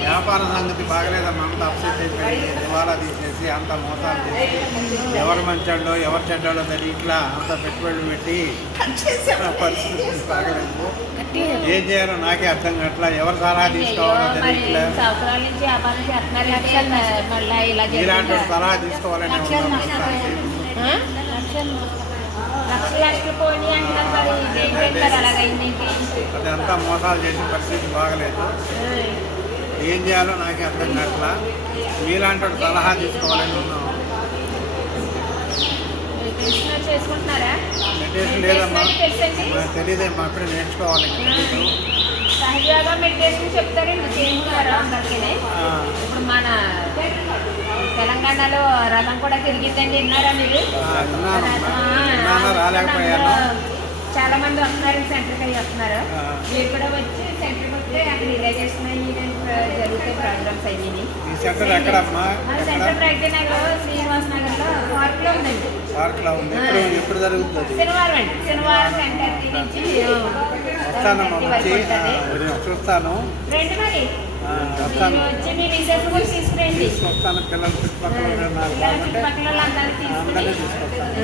వ్యాపారం సంగతి బాగలేదమ్మా అంత అప్సెట్ అయిపోయింది దివాలా తీసేసి అంత మోసాలు చేసి ఎవరు మంచోళ్ళో ఎవరు చెడ్డోళ్ళో తెలియ ఇట్లా అంత పెట్టుబడులు పెట్టి పరిస్థితి బాగలేదు. ఏం చేయాలో నాకే అర్థం కావట్లా. ఎవరు సలహా తీసుకోవాలో అయ్యో, మరి తెలియట్లే. సంవత్సరాల నుంచి వ్యాపారం చేస్తున్నారు అంటే మళ్ళీ ఇలా ఇలాంటి? సలహా తీసుకోవాలని? లక్షలు లక్షలు పోనీ అంటున్నారు మరి? అదంతా మోసాలు చేసిన పరిస్థితి బాగలేదు. ఏం చేయాలో నాకే అర్థం కావట్లా. మీలాంటి సలహా తీసుకోవాలని ఉన్నాం. మెడిటేషన్ లేదమ్మా. మనకు తెలియదేమ్మా అప్పుడే నేర్చుకోవాలి. సహజంగా మెడిటేషన్ చెప్తారండి ఇప్పుడు మన తెలంగాణలో రథం కూడా తిరిగిందండి. విన్నారా మీరు? చాలా మంది వస్తున్నారు సెంటర్కి అయ్యి వస్తున్నారు. మీరు కూడా వచ్చి సెంటర్కి వస్తే అక్కడ రిలేజేషన్ అయ్యి జరుగుతాయి ప్రోగ్రామ్స్ అయ్యి. సెంటర్ ఎక్కడమ్మా? మన ఎక్కడ? సెంటర్ ప్రజ్ఞనగర్ శ్రీనివాస్ నగర్లో పార్క్లో ఉందండి. ఉంది. ఎప్పుడు ఎప్పుడు జరుగుతుంది? శనివారం అండి. శనివారం సెంటర్ నుంచి. ఆ, చూస్తాను. రండి మరి. ఆ, మీరు వస్తాను వచ్చి మీ రిజల్ట్ కూడా తీసుకురండి. తీసుకొస్తాను పిల్లలు చుట్టుపక్కల ఉన్నారు పిల్లల బాగుంటే చుట్టుపక్కల వాళ్ళందరినీ తీసుకుని అందరినీ తీసుకొస్తాను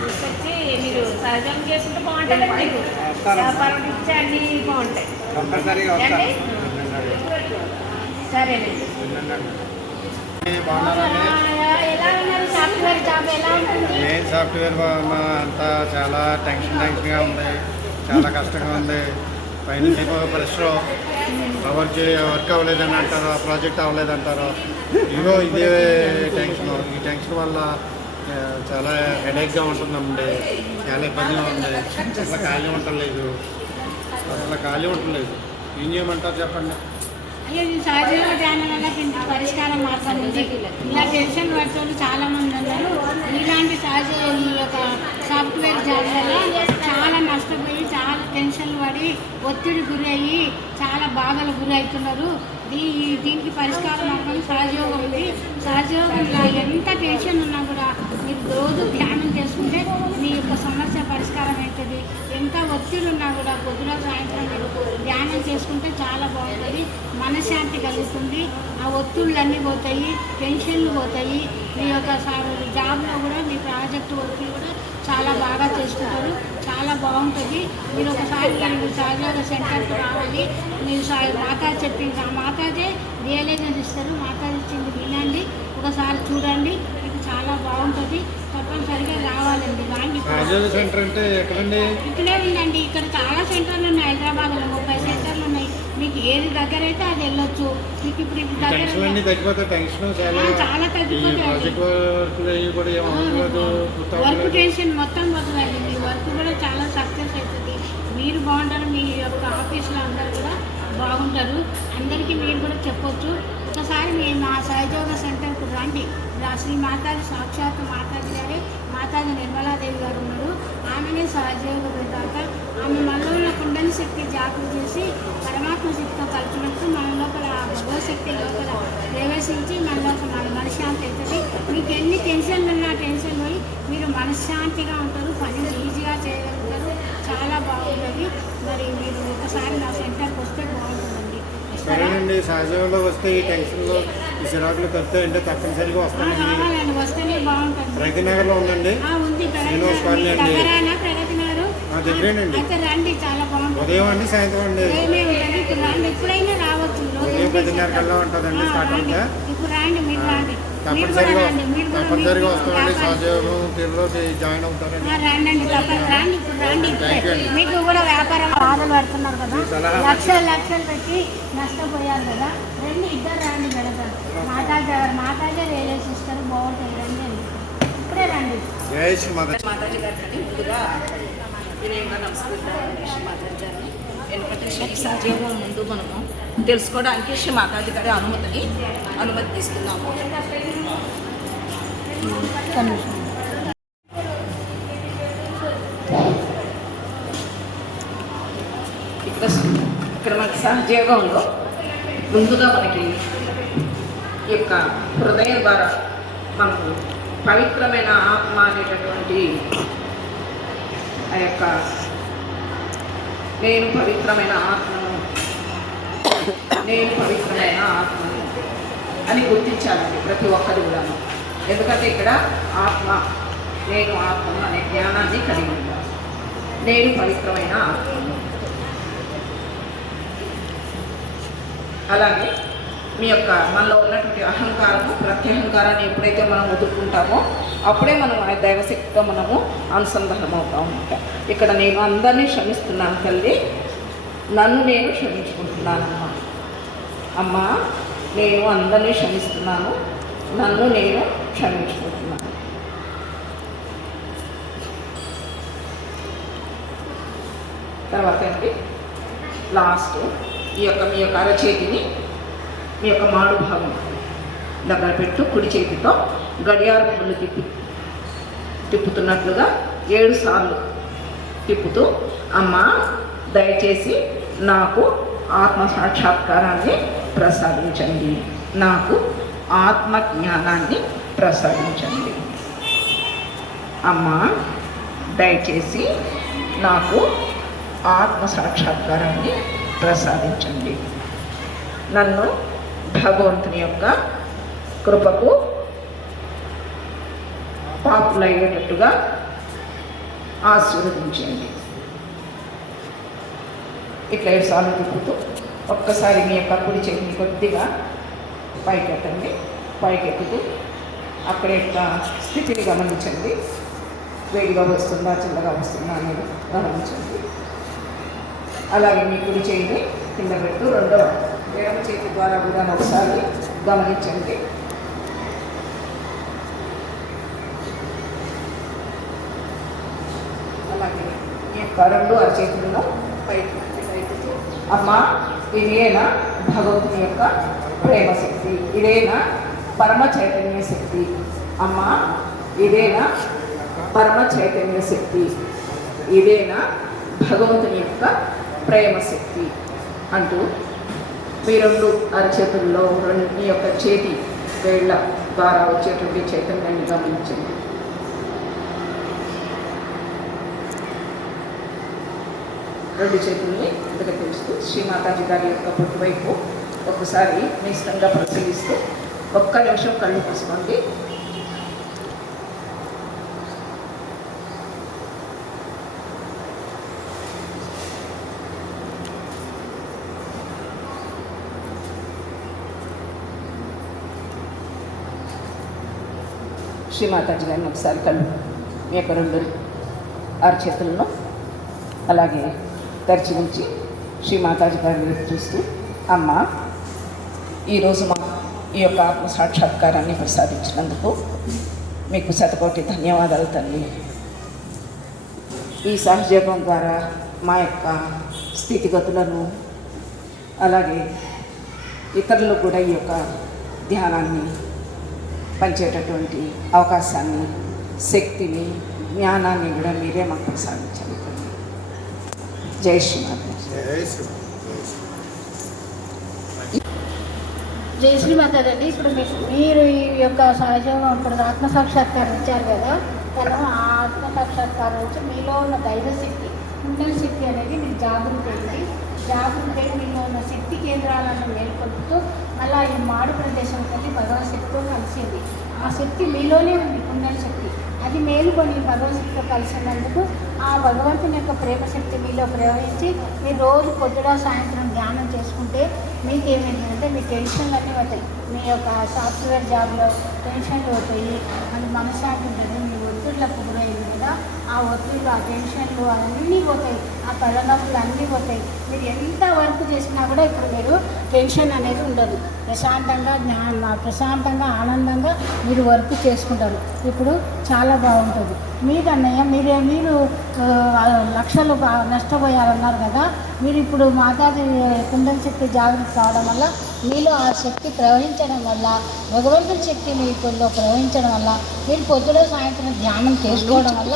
తీసుకొచ్చి మీరు సహజం చేసుకుంటే బాగుంటుంది మీకు. వస్తాను. వ్యాపారం నుంచి అన్నీ బాగుంటాయి. కంపల్సరీగా వస్తాను. సరేనండి. బాగున్నారండి ఎలా ఉన్నారు సాఫ్ట్వేర్ జాబ్? ఎలా ఉంటుంది? ఏ సాఫ్ట్వేర్ బాగున్నా అంతా చాలా టెన్షన్ టెన్షన్గా ఉంది. చాలా కష్టంగా ఉంది. పైనుంచి ప్రెషర్ వర్క్ వర్క్ అవ్వలేదని అంటారు ఆ ప్రాజెక్ట్ అవ్వలేదంటారు? ఇదిగో ఇదే టెన్షన్. ఈ టెన్షన్ వల్ల చాలా హెడేక్గా ఉంటుందండి. చాలా ఇబ్బందిగా ఉంది. అసలు ఖాళీ ఉండలేదు అసలు ఖాళీ ఉండలేదు ఏం చేయమంటారు చెప్పండి? ధ్యానం వల్ల పరిష్కారం మాత్రం ఇలా టెన్షన్ పడుతుంది చాలా మంది ఉన్నారు. ఇలాంటి సహజ ఈ యొక్క సాఫ్ట్వేర్ జాబ్ వల్ల చాలా నష్టపోయి చాలా టెన్షన్ పడి ఒత్తిడి గురి అయ్యి చాలా బాధలు గురి అవుతున్నారు. దీ దీనికి పరిష్కారం అవ్వడం సహజయోగం ఉంది. సహజయోగంలో ఎంత టెన్షన్ ఉన్నా కూడా మీరు రోజు ధ్యానం చేసుకుంటే మీ యొక్క సమస్య పరిష్కారం అవుతుంది. ఎంత ఒత్తిడి ఉన్నా కూడా పొద్దున సాయంత్రం మీరు ధ్యానం చేసుకుంటే చాలా బాగుంటుంది. మనశ్శాంతి కలుగుతుంది. ఆ ఒత్తిళ్ళన్నీ పోతాయి టెన్షన్లు పోతాయి. మీ యొక్క జాబ్లో కూడా మీ ప్రాజెక్ట్ వర్క్ కూడా చాలా బాగా చేసుకుంటారు. చాలా బాగుంటుంది. మీరు ఒకసారి మీరు సహజోగ సెంటర్కి రావాలి. మీరు మాతా చెప్పింది. ఆ మాతాజే రియలైజెన్స్ ఇస్తారు ఇచ్చింది వినండి. ఒకసారి చూడండి. మీకు చాలా బాగుంటుంది. తప్పనిసరిగా రావాలండి. రాజోగ సెంటర్ అంటే ఎక్కడండి? ఇక్కడే ఉందండి. ఇక్కడ చాలా సెంటర్లు ఉన్నాయి. హైదరాబాద్లో ముప్పై సెంటర్లు ఉన్నాయి. మీకు ఏది దగ్గర అయితే అది వెళ్ళొచ్చు. మీకు ఇప్పుడు ఇది దగ్గర చాలా తగ్గిపోతాయి. వర్క్. టెన్షన్ మొత్తం పోతుందండి. మీ వర్క్ కూడా చాలా సక్సెస్ అవుతుంది. మీరు బాగుంటారు మీ యొక్క ఆఫీస్లో అందరు కూడా బాగుంటారు. అందరికీ మీరు కూడా చెప్పొచ్చు. ఒకసారి మీరు మా సహజోగ సెంటర్కు రండి. శ్రీ మాతాజీ సాక్షాత్ మాతాజీ గారే మాతాజీ నిర్మలాదేవి గారు ఉన్నారు. ఆమెనే సహజయోగ విధాత ఆమె మనలో ఉన్న కుండలి శక్తి జాగ్రత్త చేసి పరమాత్మ శక్తితో కలిసినట్టు మన లోపల భగవశక్తి లోపల ప్రవేశించి మన లోపల మన మనశ్శాంతి అవుతుంది మీకు ఎన్ని టెన్షన్లు ఉన్నా టెన్షన్ పోయి మీరు మనశ్శాంతిగా ఉంటారు. పనులు ఈజీగా చేయగలరు చాలా బాగుంటుంది మరి మీరు ఒకసారి నా సెంటర్కి వస్తే బాగుంటుందండి వస్తారా? సరేనండి సహజంలో వస్తే ఈ టెన్షన్లో ఈ సిరాకులు తప్పుతాయంటే తప్పనిసరిగా వస్తానండి ప్రగతి నగర్లో ఉందండి శ్రీనివాస్. కాలనీ అండి. దగ్గరేనండి. ఉదయం అండి సాయంత్రం అండి ఉదయం పదిన్నర కల్లా ఉంటుందండి స్టార్ట్ రండి. తప్పనిసరిగా తప్పనిసరిగా సహజయోగం తీరులో జాయిన్ అవుతారండి. రండి రండి ఇప్పుడు. రండి. మీకు కూడా వ్యాపారం బాధలు పడుతున్నారు కదా లక్షలు లక్షలు పెట్టి నష్టపోయారు కదా రండి ఇద్దరు రండి పెడతారు మాతాజీ గారు మాతాజీ రియలైజ్ ఇస్తారు బాగుంటుంది రండి ఇప్పుడే రండి. మాతాజీ. గారిని ముందుగా వినయంగా నమస్కరిస్తాను శ్రీ మాతాజీ గారిని. ఎందుకంటే శ్రీ ముందు మనము తెలుసుకోవడానికి శ్రీ మాతాజీ గారి అనుమతిని అనుమతి తీసుకున్నాము ఇక్కడ ఇక్కడ మనకి సహజీవంలో ముందుగా మనకి ఈ యొక్క హృదయం ద్వారా మనకు పవిత్రమైన ఆత్మ అనేటటువంటి ఆ యొక్క నేను పవిత్రమైన ఆత్మను నేను పవిత్రమైన ఆత్మను అని గుర్తించాలండి ప్రతి ఒక్కరు కూడాను. ఎందుకంటే ఇక్కడ ఆత్మ నేను ఆత్మ అనే జ్ఞానాన్ని కలిగి ఉన్నాను. నేను పవిత్రమైన ఆత్మను. అలాగే మీ యొక్క మనలో ఉన్నటువంటి అహంకారము ప్రత్యహంకారాన్ని ఎప్పుడైతే మనం వదులుకుంటామో అప్పుడే మనం ఆ దైవశక్తితో మనము అనుసంధానం అవుతూ ఉంటాం ఇక్కడ నేను అందరినీ క్షమిస్తున్నాను తల్లి. నన్ను నేను క్షమించుకుంటున్నానమ్మా. అమ్మా నేను అందరినీ క్షమిస్తున్నాను. నన్ను నేను క్షమించుకుంటున్నాను తర్వాత ఏంటి లాస్ట్ ఈ యొక్క మీ యొక్క అరచేతిని మీ యొక్క మాడు భాగం దగ్గర పెట్టు కుడి చేతితో గడియారం ముళ్ళు తిప్పి తిప్పుతున్నట్లుగా ఏడు సార్లు తిప్పుతూ అమ్మ దయచేసి నాకు ఆత్మ సాక్షాత్కారాన్ని ప్రసాదించండి. నాకు ఆత్మ జ్ఞానాన్ని ప్రసాదించండి. అమ్మ దయచేసి నాకు ఆత్మ సాక్షాత్కారాన్ని ప్రసాదించండి. నన్ను భగవంతుని యొక్క కృపకు పాపులయ్యేటట్టుగా ఆశీర్వదించండి. ఇట్లా ఏడు సార్లు తిప్పుతూ ఒక్కసారి మీ యొక్క కుడి చేతిని కొద్దిగా పైకెత్తండి. పైకెత్తుతూ అక్కడ యొక్క స్థితిని గమనించండి. వేడిగా వస్తుందా చల్లగా వస్తుందా అనేది గమనించండి. అలాగే మీ కుడి చేయిని కింద పెట్టు రెండవ ఎడమ చేతి ద్వారా కూడా ఒకసారి గమనించండి. అలాగే ఈ యొక్క రెండు ఆ చేతుల్లో పైకి అమ్మ ఇదేనా భగవంతుని యొక్క ప్రేమ శక్తి. ఇదేనా? పరమ చైతన్య శక్తి. అమ్మ ఇదేనా? పరమ చైతన్య శక్తి. ఇదేనా? భగవంతుని యొక్క ప్రేమ శక్తి. అంటూ మీ రెండు అరచేతుల్లో రెండు మీ యొక్క చేతి వేళ్ళ ద్వారా వచ్చేటువంటి చైతన్యాన్ని గమనించండి. రెండు చేతుల్ని ఇద్దరు తెలుస్తూ శ్రీమాతాజీ గారి యొక్క బొట్టు వైపు ఒకసారి మీ ఇష్టంగా పరిశీలిస్తూ ఒక్క నిమిషం కళ్ళు శ్రీ మాతాజీ గారిని ఒకసారి కళ్ళు మీ యొక్క రెండు అరచేతులను అలాగే తెరిచి ఉంచి శ్రీ మాతాజీ గారిని చూస్తూ అమ్మ ఈరోజు మా ఈ యొక్క ఆత్మ సాక్షాత్కారాన్ని ప్రసాదించినందుకు మీకు శతకోటి ధన్యవాదాలు తల్లి. ఈ సహజీవం ద్వారా మా యొక్క స్థితిగతులను అలాగే ఇతరులకు కూడా ఈ యొక్క ధ్యానాన్ని పంచేటటువంటి అవకాశాన్ని శక్తిని జ్ఞానాన్ని కూడా మీరే మాకు ప్రసాదించాలి శ్రీమాత. జై శ్రీమాత. జై శ్రీ జయశ్రీ ఇప్పుడు మీరు ఈ యొక్క సహజంగా ఇప్పుడు ఆత్మ సాక్షాత్కారం ఇచ్చారు కదా తను ఆత్మ సాక్షాత్కారం వచ్చి మీలో ఉన్న దైవశక్తి కుండల శక్తి అనేది మీకు జాగృతి అయింది జాగృతి అయి మీలో ఉన్న శక్తి కేంద్రాలను మేల్కొల్పుతూ మళ్ళీ ఈ మాడు ప్రదేశం వెళ్ళి భగవత్ శక్తితో కలిసింది. ఆ శక్తి మీలోనే ఉంది కుండలి శక్తి. అది మేలుకొని కలిసి కలిసినందుకు ఆ భగవంతుని యొక్క ప్రేమ శక్తి మీలో ప్రవహించి మీరు రోజు పొద్దున సాయంత్రం ధ్యానం చేసుకుంటే మీకు ఏమైందంటే మీ టెన్షన్లన్నీ పోతాయి మీ యొక్క సాఫ్ట్వేర్ జాబ్లో టెన్షన్లు పోతాయి మళ్ళీ మనశ్శాంతి ఉంటుంది. మీ ఒత్తిళ్ళకు గురైంది కదా ఆ ఒత్తిళ్ళు ఆ టెన్షన్లు అన్నీ పోతాయి. ఆ తలనొప్పులు అన్నీ పోతాయి. మీరు ఎంత వర్క్ చేసినా కూడా ఇప్పుడు మీరు టెన్షన్ అనేది ఉండదు. ప్రశాంతంగా జ్ఞా ప్రశాంతంగా ఆనందంగా మీరు వర్క్ చేసుకుంటారు. ఇప్పుడు చాలా బాగుంటుంది. మీరు అన్నయ్య మీరే మీరు లక్షలు నష్టపోయారన్నారు కదా. మీరు ఇప్పుడు మాతాజీ కుండల శక్తి జాగ్రత్త కావడం వల్ల మీలో ఆ శక్తి ప్రవహించడం వల్ల భగవంతుని శక్తి మీలో ప్రవహించడం వల్ల మీరు పొద్దున సాయంత్రం ధ్యానం చేసుకోవడం వల్ల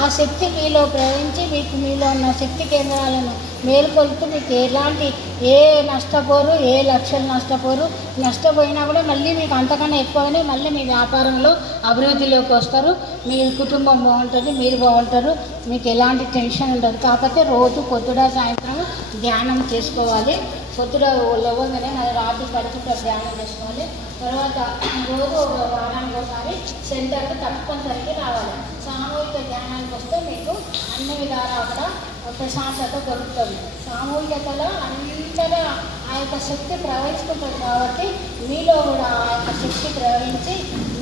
ఆ శక్తి మీలో ప్రవహించి మీకు మీలో ఉన్న శక్తి కేంద్రాలను మేలుకొల్పుతూ మీకు ఎలాంటి ఏ నష్టపోరు ఏ లక్షలు నష్టపోరు నష్టపోయినా కూడా మళ్ళీ మీకు అంతకన్నా ఎక్కువగానే మళ్ళీ మీ వ్యాపారంలో అభివృద్ధిలోకి వస్తారు. మీ కుటుంబం బాగుంటుంది మీరు బాగుంటారు మీకు ఎలాంటి టెన్షన్ ఉండదు. కాకపోతే రోజు పొద్దున సాయంత్రం ధ్యానం చేసుకోవాలి. పొద్దున లేవగానే మరి రాత్రి పడుకుంటే ధ్యానం చేసుకోవాలి. తర్వాత రోజు ఒక వారానికి ఒకసారి సెంటర్కి తప్పనిసరికి రావాలి. సామూహిక ధ్యానానికి వస్తే మీకు అన్ని విధాలు అక్కడ ప్రశాంతత దొరుకుతుంది. సామూహికతలో అందరూ ఆ యొక్క శక్తి ప్రవహిస్తుంటుంది కాబట్టి మీలో కూడా ఆ యొక్క శక్తి ప్రవహించి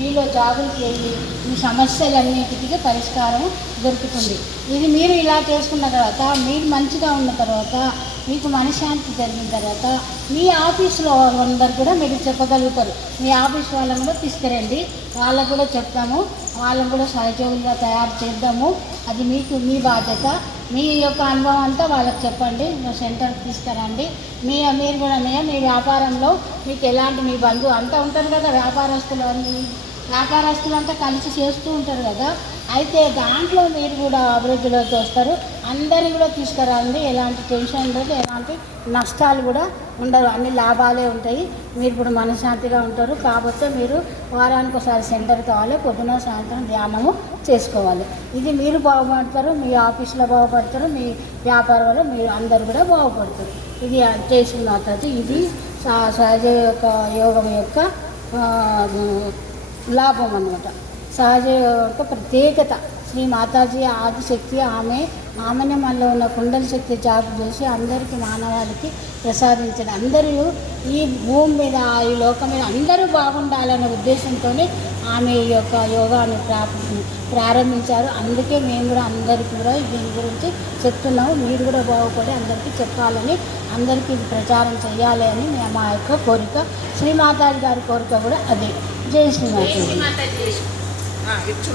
మీలో జాగృతి అయ్యి మీ సమస్యలన్నిటికీ పరిష్కారం దొరుకుతుంది. ఇది మీరు ఇలా చేసుకున్న తర్వాత మీరు మంచిగా ఉన్న తర్వాత మీకు మనశ్శాంతి జరిగిన తర్వాత మీ ఆఫీస్లో అందరు కూడా మీరు చెప్పగలుగుతారు. మీ ఆఫీస్ వాళ్ళని కూడా తీసుకురండి. వాళ్ళకు కూడా చెప్తాము. వాళ్ళని కూడా సహజోగులుగా తయారు చేద్దాము. అది మీకు మీ బాధ్యత. మీ యొక్క అనుభవం అంతా వాళ్ళకి చెప్పండి. మా సెంటర్కి తీసుకురండి. మీ మీరు కూడా మీ మీ వ్యాపారంలో మీకు ఎలాంటి మీ బంధువు అంతా ఉంటారు కదా వ్యాపారస్తులు అన్నీ. వ్యాపారస్తులంతా కలిసి చేస్తూ ఉంటారు కదా. అయితే దాంట్లో మీరు కూడా అభివృద్ధిలోకి వస్తారు. అందరినీ కూడా తీసుకురండి. ఎలాంటి టెన్షన్ ఉండదు. ఎలాంటి నష్టాలు కూడా ఉండవు. అన్ని లాభాలే ఉంటాయి. మీరు ఇప్పుడు మనశ్శాంతిగా ఉంటారు. కాబట్టి మీరు వారానికి ఒకసారి సెంటర్ కావాలి. పొద్దున సాయంత్రం ధ్యానము చేసుకోవాలి. ఇది మీరు బాగుపడతారు. మీ ఆఫీస్లో బాగుపడతారు. మీ వ్యాపారంలో మీరు అందరు కూడా బాగుపడతారు. ఇది చేసిన తర్వాత ఇది సహజ యొక్క యోగం యొక్క లాభం అన్నమాట. సహజ యొక్క ప్రత్యేకత. శ్రీ మాతాజీ ఆదిశక్తి ఆమె ఆమెనే మనలో ఉన్న కుండల శక్తి జాబు చేసి అందరికీ మానవాళికి ప్రసాదించిన అందరూ ఈ భూమి మీద ఈ లోకం మీద అందరూ బాగుండాలనే ఉద్దేశంతోనే ఆమె ఈ యొక్క యోగాను ప్రా- ప్రారంభించారు. అందుకే మేము కూడా అందరికీ కూడా దీని గురించి చెప్తున్నాము. మీరు కూడా బాగుపడి అందరికీ చెప్పాలని అందరికీ ప్రచారం చేయాలి అని మా యొక్క కోరిక. శ్రీమాతాజీ గారి కోరిక కూడా అదే. జై శ్రీమాతాజీ ఆ, ఇది చూడండి.